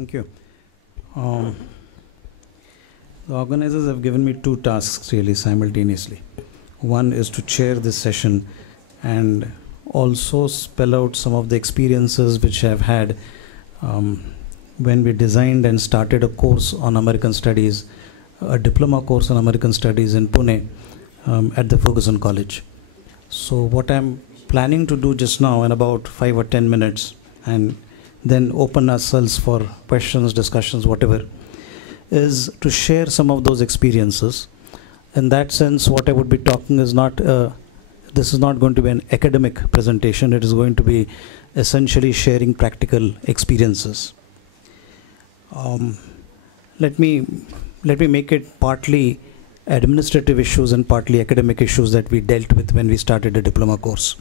Thank you. Um, the organizers have given me two tasks really simultaneously. One is to chair this session and also spell out some of the experiences which I've had when we designed and started a course on American Studies, a diploma course on American Studies in Pune at the Ferguson College. So what I'm planning to do just now in about 5 or 10 minutes, and then open ourselves for questions, discussions, whatever, is to share some of those experiences. In that sense, what I would be talking is not, this is not going to be an academic presentation, it is going to be essentially sharing practical experiences. Let me make it partly administrative issues and partly academic issues that we dealt with when we started a diploma course.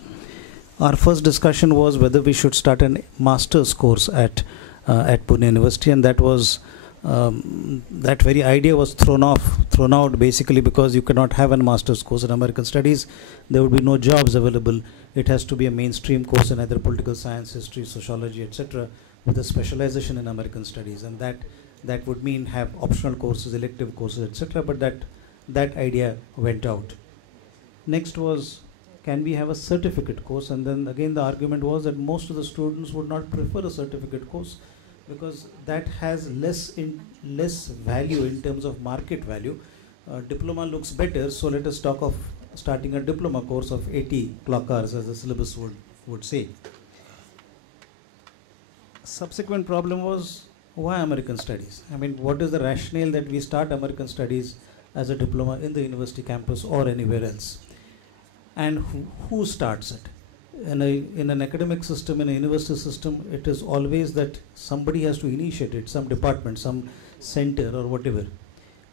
Our first discussion was whether we should start a master's course at Pune University, and that was that very idea was thrown out basically because you cannot have a master's course in American Studies. There would be no jobs available. It has to be a mainstream course in either political science, history, sociology, etc., with a specialization in American Studies, and that would mean have optional courses, elective courses, etc. But that idea went out. Next was, can we have a certificate course? And then again the argument was that most of the students would not prefer a certificate course because that has less value in terms of market value. Diploma looks better, so let us talk of starting a diploma course of 80 clock hours, as the syllabus would say. Subsequent problem was, why American Studies? I mean, what is the rationale that we start American Studies as a diploma in the university campus or anywhere else? And who starts it? In an academic system, in a university system, it is always that somebody has to initiate it, some department, some center or whatever.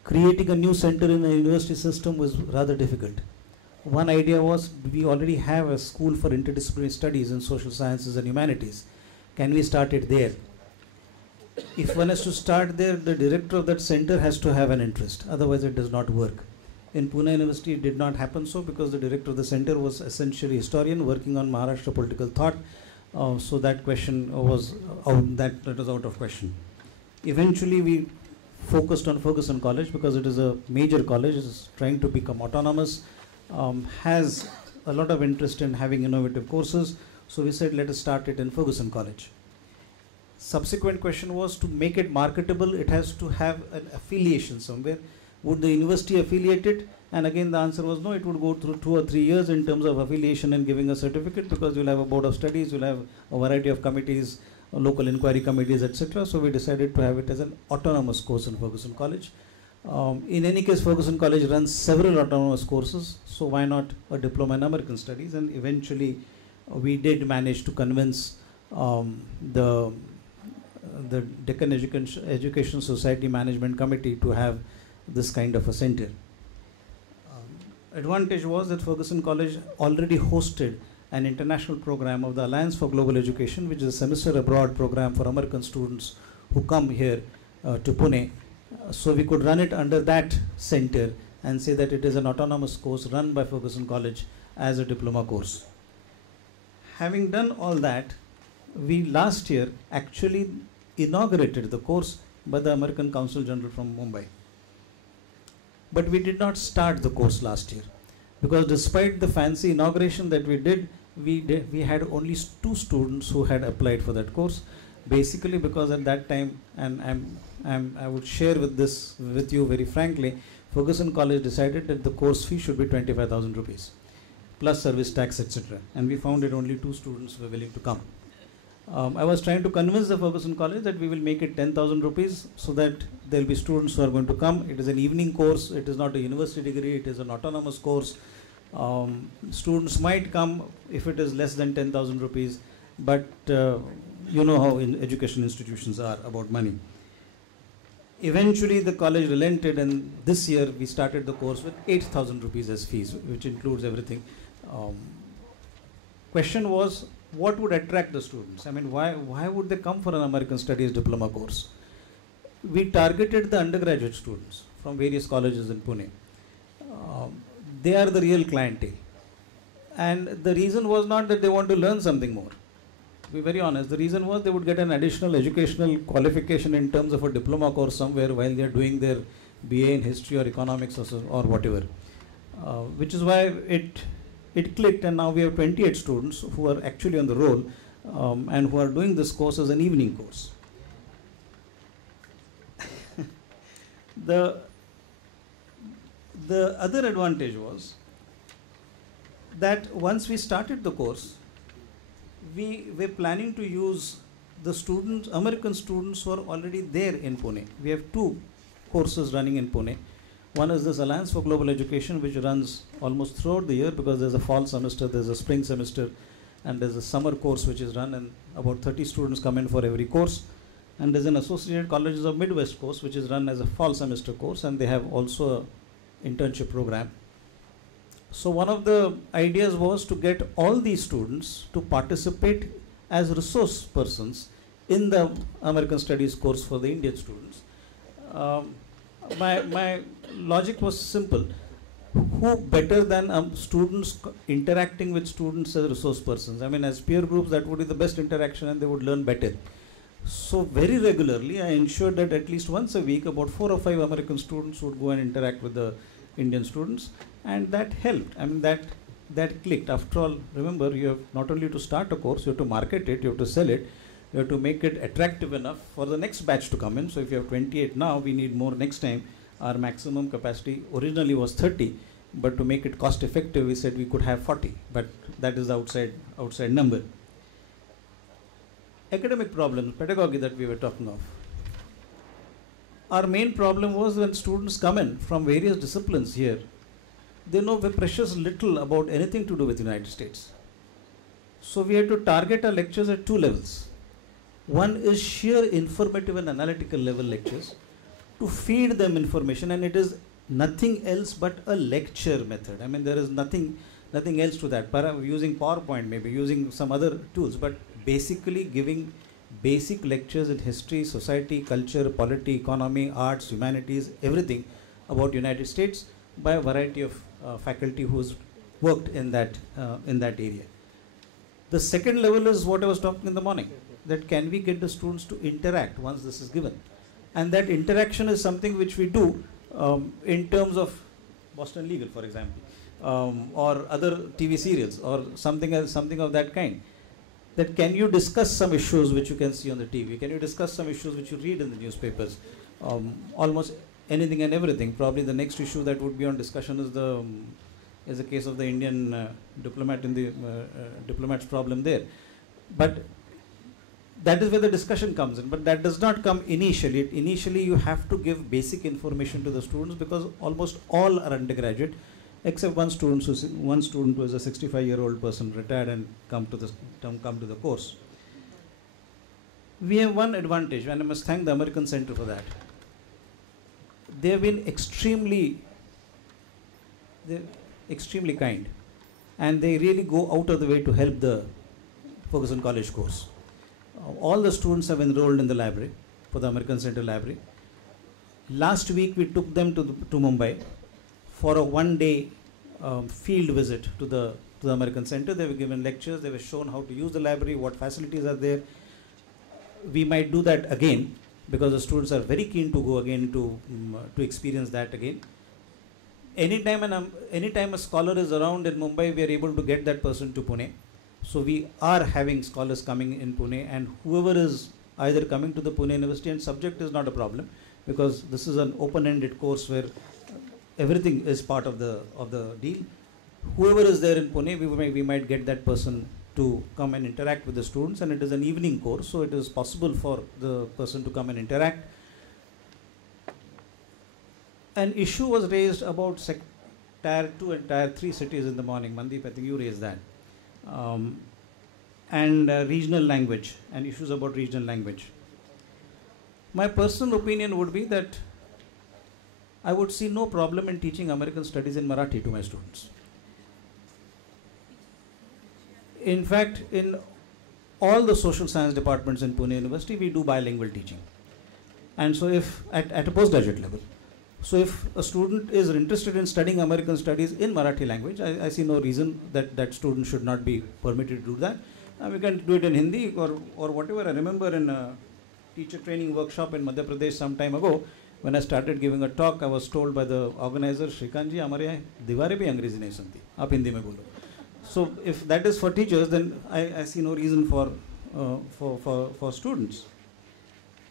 Creating a new center in a university system was rather difficult. One idea was, we already have a school for interdisciplinary studies in social sciences and humanities. Can we start it there? If one has to start there, the director of that center has to have an interest, otherwise it does not work. In Pune University, it did not happen so because the director of the center was essentially a historian working on Maharashtra political thought. So that question was that was out of question. Eventually, we focused on Ferguson College because it is a major college, is trying to become autonomous, has a lot of interest in having innovative courses. So we said, let us start it in Ferguson College. Subsequent question was, to make it marketable, it has to have an affiliation somewhere. Would the university affiliate it? And again the answer was no, it would go through 2 or 3 years in terms of affiliation and giving a certificate, because you'll have a board of studies, you'll have a variety of committees, local inquiry committees, etc. So we decided to have it as an autonomous course in Ferguson College. In any case, Ferguson College runs several autonomous courses, so why not a diploma in American Studies? And eventually we did manage to convince the Deccan Education Society Management Committee to have this kind of a center. Advantage was that Ferguson College already hosted an international program of the Alliance for Global Education, which is a semester abroad program for American students who come here to Pune. So we could run it under that center and say that it is an autonomous course run by Ferguson College as a diploma course. Having done all that, we last year actually inaugurated the course by the American Council General from Mumbai. But we did not start the course last year, because despite the fancy inauguration that we did, we had only 2 students who had applied for that course, basically because at that time, and I would share with you very frankly, Ferguson College decided that the course fee should be 25,000 rupees plus service tax, etc. And we found that only 2 students were willing to come. I was trying to convince the Ferguson College that we will make it 10,000 rupees so that there will be students who are going to come. It is an evening course, it is not a university degree, it is an autonomous course. Students might come if it is less than 10,000 rupees, but you know how education institutions are about money. Eventually the college relented, and this year we started the course with 8,000 rupees as fees, which includes everything. Question was, what would attract the students? I mean, why would they come for an American Studies diploma course? We targeted the undergraduate students from various colleges in Pune. They are the real clientele. And the reason was not that they want to learn something more. To be very honest, the reason was they would get an additional educational qualification in terms of a diploma course somewhere while they are doing their BA in history or economics or whatever. Which is why it clicked, and now we have 28 students who are actually on the roll and who are doing this course as an evening course. The other advantage was that once we started the course, we were planning to use the students, American students who are already there in Pune. We have two courses running in Pune. One is this Alliance for Global Education, which runs almost throughout the year because there's a fall semester, there's a spring semester, and there's a summer course which is run, and about 30 students come in for every course. And there's an Associated Colleges of Midwest course which is run as a fall semester course, and they have also an internship program. So one of the ideas was to get all these students to participate as resource persons in the American Studies course for the Indian students. My logic was simple. Who better than students interacting with students as resource persons? I mean, as peer groups, that would be the best interaction and they would learn better. So very regularly, I ensured that at least once a week, about 4 or 5 American students would go and interact with the Indian students, and that helped. I mean, that clicked. After all, remember, you have not only to start a course, you have to market it, you have to sell it, you have to make it attractive enough for the next batch to come in. So if you have 28 now, we need more next time. Our maximum capacity originally was 30, but to make it cost effective, we said we could have 40, but that is the outside number. Academic problems, pedagogy that we were talking of. Our main problem was when students come in from various disciplines here, they know precious little about anything to do with the United States. So we had to target our lectures at 2 levels. One is sheer informative and analytical level lectures to feed them information, and it is nothing else but a lecture method. I mean, there is nothing else to that. Using PowerPoint, maybe using some other tools, but basically giving basic lectures in history, society, culture, polity, economy, arts, humanities, everything about United States by a variety of faculty who's worked in that area. The second level is what I was talking in the morning, that can we get the students to interact once this is given. And that interaction is something which we do in terms of Boston Legal, for example, or other TV serials or something of that kind. That can you discuss some issues which you can see on the TV? Can you discuss some issues which you read in the newspapers? Almost anything and everything. Probably the next issue that would be on discussion is the case of the Indian diplomat in the diplomat's problem there. But that is where the discussion comes in. But that does not come initially. Initially, you have to give basic information to the students because almost all are undergraduate, except one student who is a 65-year-old person, retired and come to the course. We have one advantage, and I must thank the American Center for that. They have been extremely kind, and they really go out of the way to help the Ferguson College course. All the students have enrolled in the library, for the American Center Library. Last week, we took them to Mumbai for a one-day field visit to the American Center. They were given lectures, they were shown how to use the library, what facilities are there. We might do that again because the students are very keen to go again to experience that again. Anytime a scholar is around in Mumbai, we are able to get that person to Pune. So we are having scholars coming in Pune, and whoever is either coming to the Pune University, and subject is not a problem because this is an open-ended course where everything is part of the deal. Whoever is there in Pune, we might get that person to come and interact with the students, and it is an evening course, so it is possible for the person to come and interact. An issue was raised about Tier 2 and Tier 3 cities in the morning. Mandeep, I think you raised that. And regional language, and issues about regional language. My personal opinion would be that I would see no problem in teaching American studies in Marathi to my students. In fact, in all the social science departments in Pune University, we do bilingual teaching. And so if, at a postgraduate level, so if a student is interested in studying American studies in Marathi language, I see no reason that that student should not be permitted to do that. We can do it in Hindi or whatever. I remember in a teacher training workshop in Madhya Pradesh some time ago, when I started giving a talk, I was told by the organizer, Shrikant ji, हमारे यहाँ दीवारें भी अंग्रेजी नहीं सुनती, आप हिंदी में बोलो. So if that is for teachers, then I see no reason for students.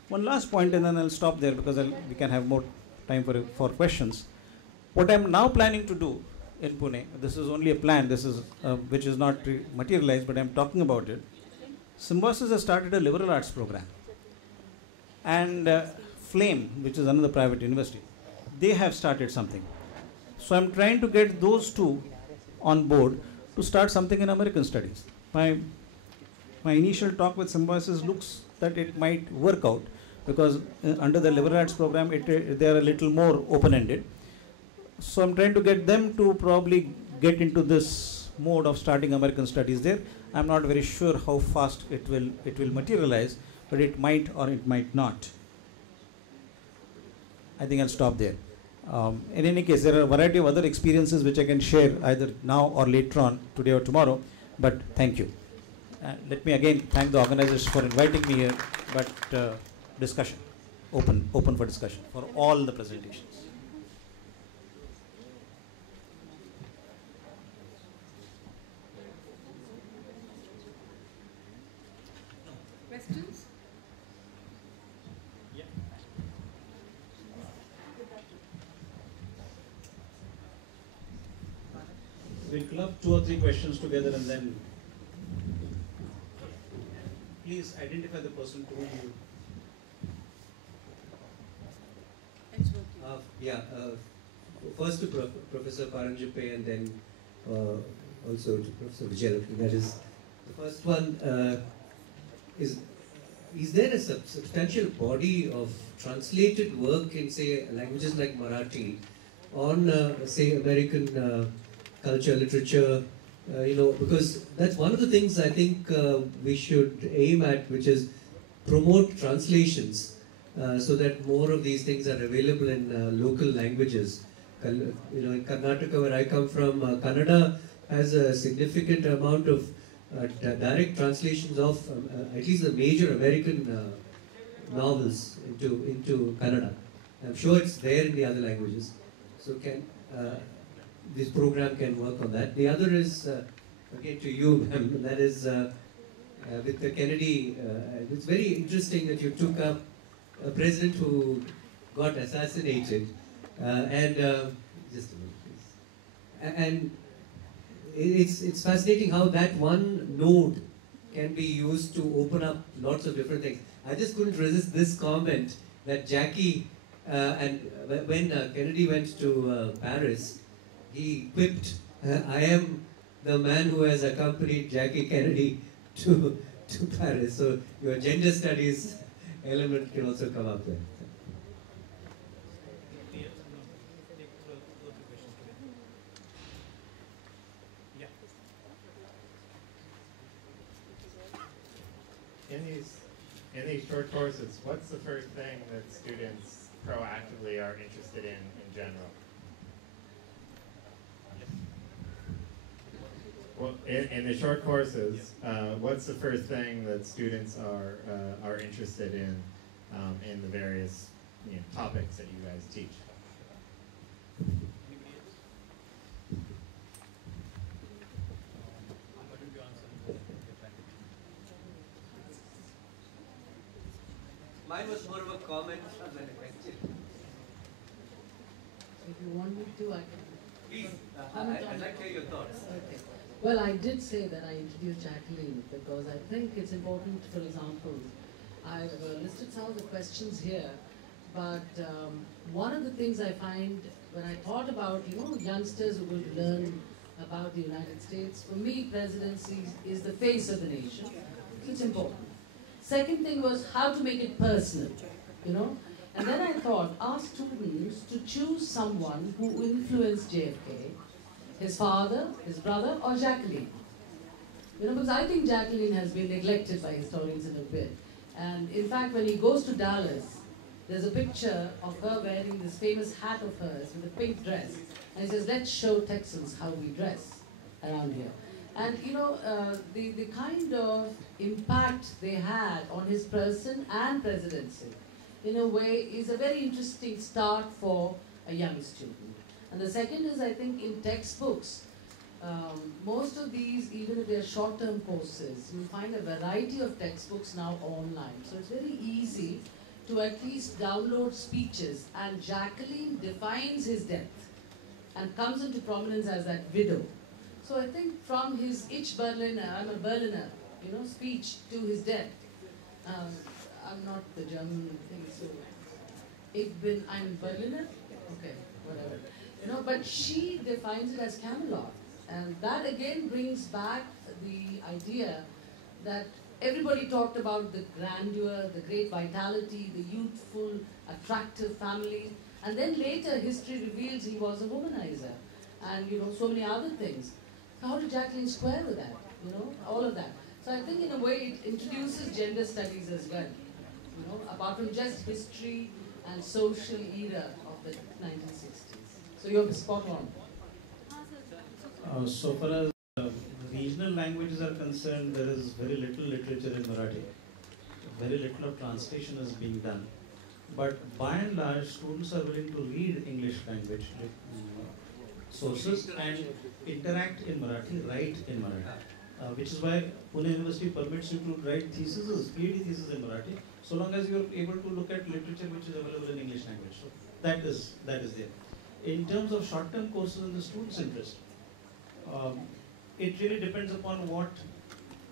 One last point, and then I'll stop there because we can have more time for questions. What I'm now planning to do in Pune, this is only a plan, this is which is not materialized, but I'm talking about it. Symbiosis has started a liberal arts program, and Flame, which is another private university, they have started something. So I'm trying to get those two on board to start something in American studies. My initial talk with Symbiosis looks that it might work out, because under the liberal arts program they are a little more open-ended. So I'm trying to get them to probably get into this mode of starting American studies there. I'm not very sure how fast it will materialize, but it might or it might not. I think I'll stop there. In any case, there are a variety of other experiences which I can share either now or later on, today or tomorrow, but thank you. Let me again thank the organizers for inviting me here, but discussion, open for discussion for all the presentations. Questions? Yeah. We'll club 2 or 3 questions together and then please identify the person to whom you. First to Professor Paranjape and then also to Professor Vijayalakshmi. That is, the first one is there a substantial body of translated work in, say, languages like Marathi on, say, American culture, literature, because that's one of the things I think we should aim at, which is promote translations so that more of these things are available in local languages. In Karnataka, where I come from, Kannada has a significant amount of direct translations of at least the major American novels into Kannada. I'm sure it's there in the other languages. So this program can work on that. The other is, again to you, ma'am, that is with the Kennedy, it's very interesting that you took up a president who got assassinated, and just a minute, please. And it's fascinating how that one node can be used to open up lots of different things. I just couldn't resist this comment that Jackie, and when Kennedy went to Paris, he quipped, I am the man who has accompanied Jackie Kennedy to Paris. So your gender studies element can also come up there. In these short courses, what's the first thing that students proactively are interested in general? Well, in the short courses, what's the first thing that students are interested in the various topics that you guys teach? Mine was more of a comment than a question. If you want me to, I can. Please, I'd like to hear your thoughts. Okay. Well, I did say that I introduced Jacqueline because I think it's important, for example, I've listed some of the questions here, but one of the things I find when I thought about, youngsters who are going to learn about the United States, for me, presidency is the face of the nation. It's important. Second thing was how to make it personal, And then I thought, ask students to choose someone who influenced JFK, his father, his brother, or Jacqueline. Because I think Jacqueline has been neglected by historians in a bit. And in fact, when he goes to Dallas, there's a picture of her wearing this famous hat of hers with a pink dress. And he says, let's show Texans how we dress around here. And you know, the kind of impact they had on his person and presidency, in a way, is a very interesting start for a young student. And the second is, I think, in textbooks, most of these, even if they're short-term courses, you find a variety of textbooks now online. So it's very easy to at least download speeches, and Jacqueline defines his death and comes into prominence as that widow. So I think from his Ich Berliner, I'm a Berliner, you know, speech to his death, I'm not the German thing, so Ich bin ein Berliner? Okay, whatever. You know, but she defines it as Camelot. And that again brings back the idea that everybody talked about the grandeur, the great vitality, the youthful, attractive family. And then later history reveals he was a womanizer and, you know, so many other things. So how did Jacqueline square with that? You know, all of that. So I think in a way it introduces gender studies as well. You know, apart from just history and social era of the 1960s. So you're spot on. So far as regional languages are concerned, there is very little literature in Marathi. Very little of translation is being done. But by and large, students are willing to read English language sources and interact in Marathi, write in Marathi. Which is why Pune University permits you to write theses, PhD theses in Marathi, so long as you are able to look at literature which is available in English language. So that is there. In terms of short-term courses in the student's interest, it really depends upon what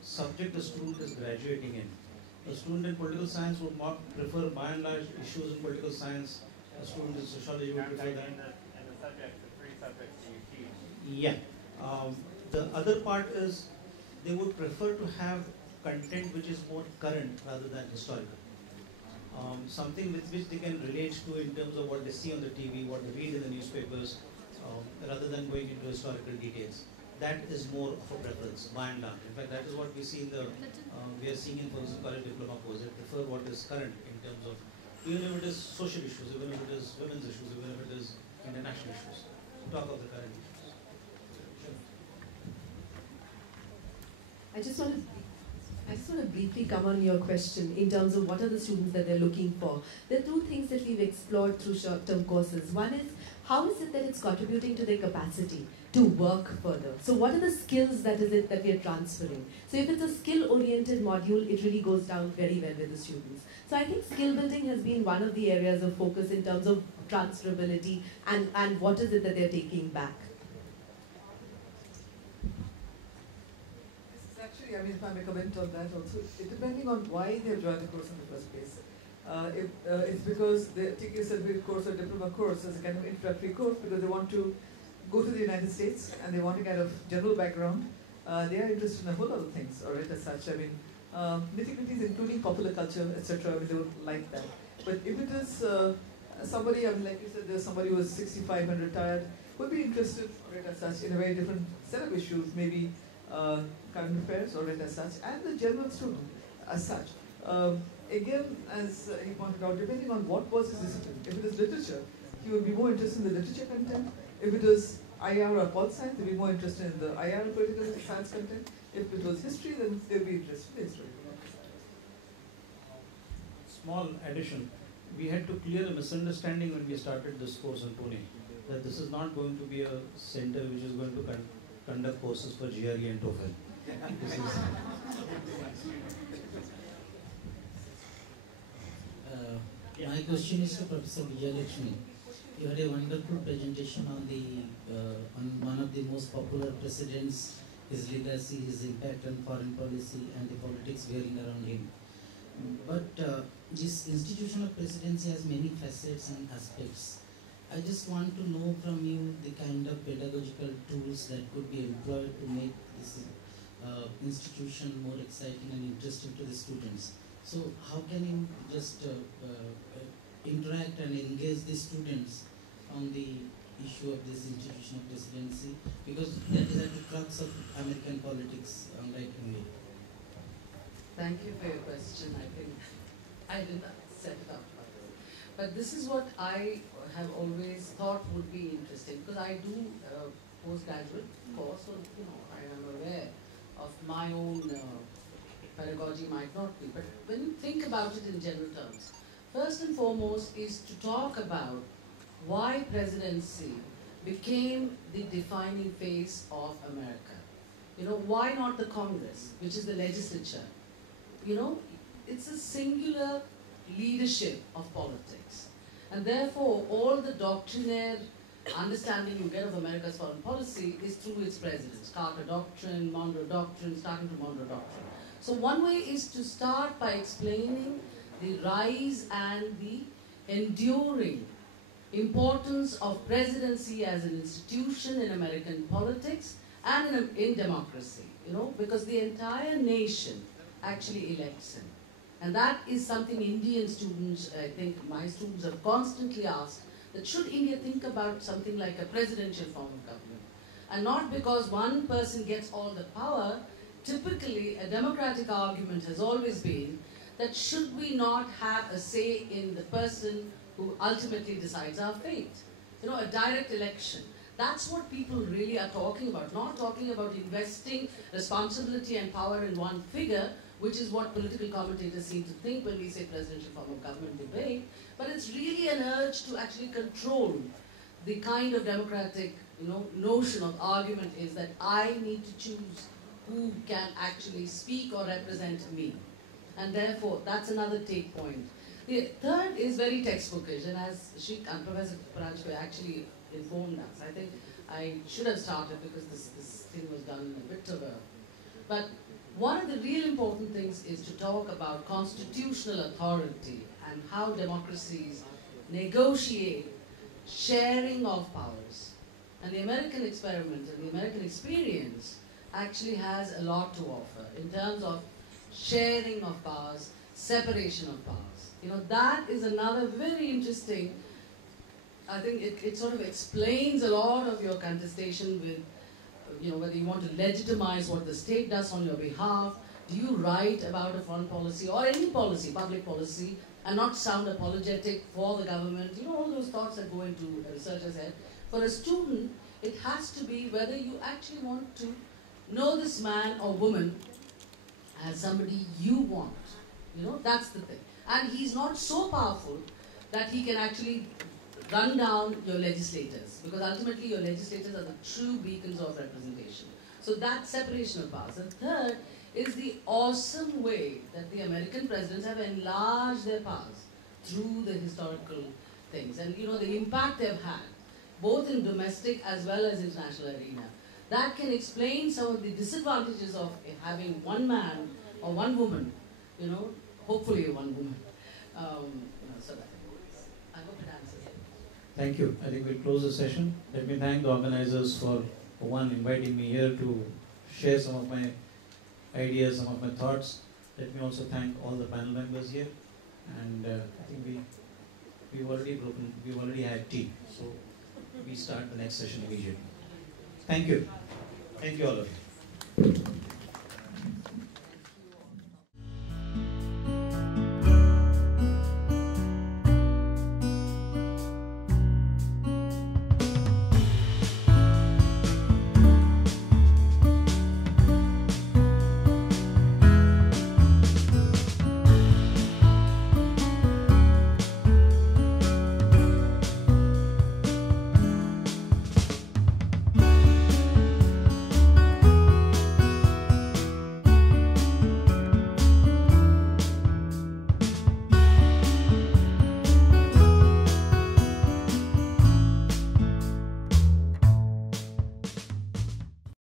subject the student is graduating in. A student in political science would prefer by and large issues in political science. A student in sociology would prefer that. And the subjects, the three subjects you teach. Yeah. The other part is they would prefer to have content which is more current rather than historical. Something with which they can relate to in terms of what they see on the TV, what they read in the newspapers, rather than going into historical details. That is more of a preference, by and large. In fact, that is what we see in the, we are seeing in Ferguson College diploma course. They prefer what is current in terms of, even if it is social issues, even if it is women's issues, even if it is international issues. Talk of the current issues. I just want to briefly come on your question in terms of what are the students that they're looking for. There are two things that we've explored through short-term courses. One is, how is it that it's contributing to their capacity to work further? So what are the skills that we are transferring? So if it's a skill-oriented module, it really goes down very well with the students. So I think skill building has been one of the areas of focus in terms of transferability and what is it that they're taking back. Actually, I mean, if I may comment on that also, depending on why they have joined the course in the first place. If it's because they're taking a certificate course or diploma course as a kind of introductory course because they want to go to the United States and they want a kind of general background, they are interested in a whole lot of things, or as such. I mean, nitty-gritties including popular culture, etc. I mean, they would like that. But if it is somebody, I mean, like you said, there's somebody who is 65 and retired, would be interested, or as such, in a very different set of issues, maybe current affairs, or as such, and the general student as such. Again, as he pointed out, depending on what was his discipline. If it is literature, he would be more interested in the literature content. If it is IR or pol science, they'd be more interested in the IR political science content. If it was history, then they'd be interested in history. Small addition. We had to clear a misunderstanding when we started this course in Pune, that this is not going to be a center which is going to conduct courses for GRE and TOEFL. This is my question is to Professor Vijayalakshmi. You had a wonderful presentation on one of the most popular presidents, his legacy, his impact on foreign policy, and the politics whirling around him. But this institution of presidency has many facets and aspects. I just want to know from you the kind of pedagogical tools that could be employed to make this institution more exciting and interesting to the students. So how can you just interact and engage the students on the issue of this institution of presidency? Because that is at the crux of American politics, right away. Thank you for your question. I think I did not set it up, by the way. But this is what I have always thought would be interesting, because I do postgraduate course, so I am aware of my own pedagogy might not be. But when you think about it in general terms, first and foremost is to talk about why presidency became the defining face of America. You know, why not the Congress, which is the legislature? You know, it's a singular leadership of politics. And therefore, all the doctrinaire understanding you get of America's foreign policy is through its presidents. Carter Doctrine, Monroe Doctrine, starting to Monroe Doctrine. So one way is to start by explaining the rise and the enduring importance of presidency as an institution in American politics and in democracy, you know, because the entire nation actually elects him. And that is something Indian students, I think my students have constantly asked, that should India think about something like a presidential form of government? And not because one person gets all the power. Typically, a democratic argument has always been that should we not have a say in the person who ultimately decides our fate? You know, a direct election. That's what people really are talking about, not talking about investing responsibility and power in one figure, which is what political commentators seem to think when we say presidential form of government debate, but it's really an urge to actually control the kind of democratic, you know, notion of argument is that I need to choose who can actually speak or represent me. And therefore, that's another take point. The third is very textbookish, and as and Professor Paranjpe actually informed us, I think I should have started because this thing was done in a bit of a... But one of the real important things is to talk about constitutional authority and how democracies negotiate sharing of powers. And the American experiment and the American experience actually has a lot to offer in terms of sharing of powers, separation of powers. You know, that is another very interesting, I think it sort of explains a lot of your contestation with, you know, whether you want to legitimize what the state does on your behalf, do you write about a foreign policy or any policy, public policy, and not sound apologetic for the government, you know, all those thoughts that go into a researcher's head. For a student, it has to be whether you actually want to know this man or woman as somebody you want. You know, that's the thing. And he's not so powerful that he can actually run down your legislators, because ultimately your legislators are the true beacons of representation. So that separation of powers. And third is the awesome way that the American presidents have enlarged their powers through the historical things. And you know, the impact they've had, both in domestic as well as international arena. That can explain some of the disadvantages of having one man or one woman, you know, hopefully one woman. You know, so that, I hope it answers it. Thank you. I think we'll close the session. Let me thank the organizers for one, inviting me here to share some of my ideas, some of my thoughts. Let me also thank all the panel members here. And I think we've already had tea. So we start the next session immediately. Thank you. Thank you all of you.